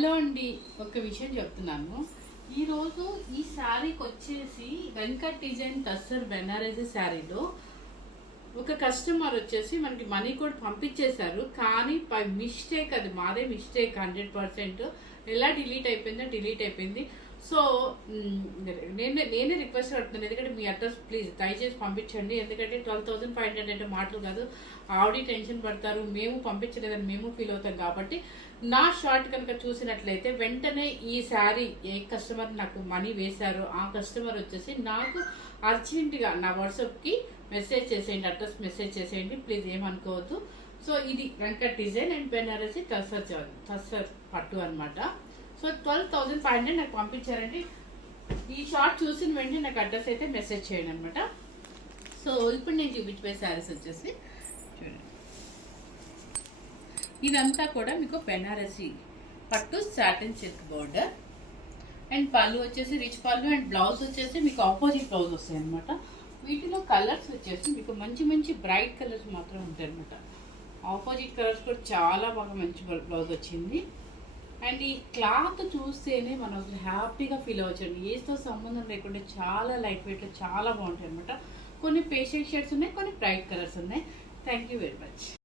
Hello అండి, ఒక విషయం చెప్తున్నాను. ఈరోజు ఈ శారీకి వచ్చేసి వెంకట్ డిజైన్ టస్సర్ బెనారసీ శారీలో ఒక కస్టమర్ వచ్చేసి మనకి మనీ కూడా పంపించేశారు. కానీ బై మిస్టేక్, అది మాదే మిస్టేక్ 100%. ఎలా డిలీట్ అయిపోయింది. సో నేనే రిక్వెస్ట్ పెడుతున్నాను, ఎందుకంటే మీ అడ్రస్ ప్లీజ్ దయచేసి పంపించండి. ఎందుకంటే 12,500 అంటే మాటలు కాదు. ఆవిడ టెన్షన్ పడతారు, మేము పంపించలేదని మేము ఫీల్ అవుతాం. కాబట్టి నా షార్ట్ కనుక చూసినట్లయితే వెంటనే ఈ శారీ ఏ కస్టమర్ నాకు మనీ వేశారో ఆ కస్టమర్ వచ్చేసి నాకు అర్జెంటుగా నా వాట్సాప్కి మెసేజ్ చేసేయండి, అడ్రస్ మెసేజ్ చేసేయండి ప్లీజ్, ఏమనుకోవద్దు. సో ఇది వెంకట్ డిజైన్ అండ్ బెనారసీ టస్సర్ పట్టు అనమాట. సో 12,500 నాకు పంపించారండి. ఈ షార్ట్ చూసిన వెంటనే నాకు అడ్రస్ అయితే మెసేజ్ చేయండి అనమాట. సో ఇప్పుడు నేను చూపించే శారీస్ వచ్చేసి చూడండి, ఇదంతా కూడా మీకు బెనారసీ పట్టు సాటిన్ సిల్క్ బోర్డర్ అండ్ పళ్ళు వచ్చేసి రిచ్ పళ్ళు అండ్ బ్లౌజ్ వచ్చేసి మీకు ఆపోజిట్ బ్లౌజ్ వస్తాయి అనమాట. వీటిలో కలర్స్ వచ్చేసి మీకు మంచి బ్రైట్ కలర్స్ మాత్రం ఉంటాయి అనమాట. ఆపోజిట్ కలర్స్ కూడా చాలా బాగా మంచి బ్లౌజ్ వచ్చింది. అండ్ ఈ క్లాత్ చూస్తేనే మనం అసలు హ్యాపీగా ఫీల్ అవ్వచ్చండి. ఏతో సంబంధం లేకుండా చాలా లైట్ వెయిట్లో చాలా బాగుంటాయి అనమాట. కొన్ని పేస్టల్ షేడ్స్ ఉన్నాయి, కొన్ని బ్రైట్ కలర్స్ ఉన్నాయి. Thank you very much.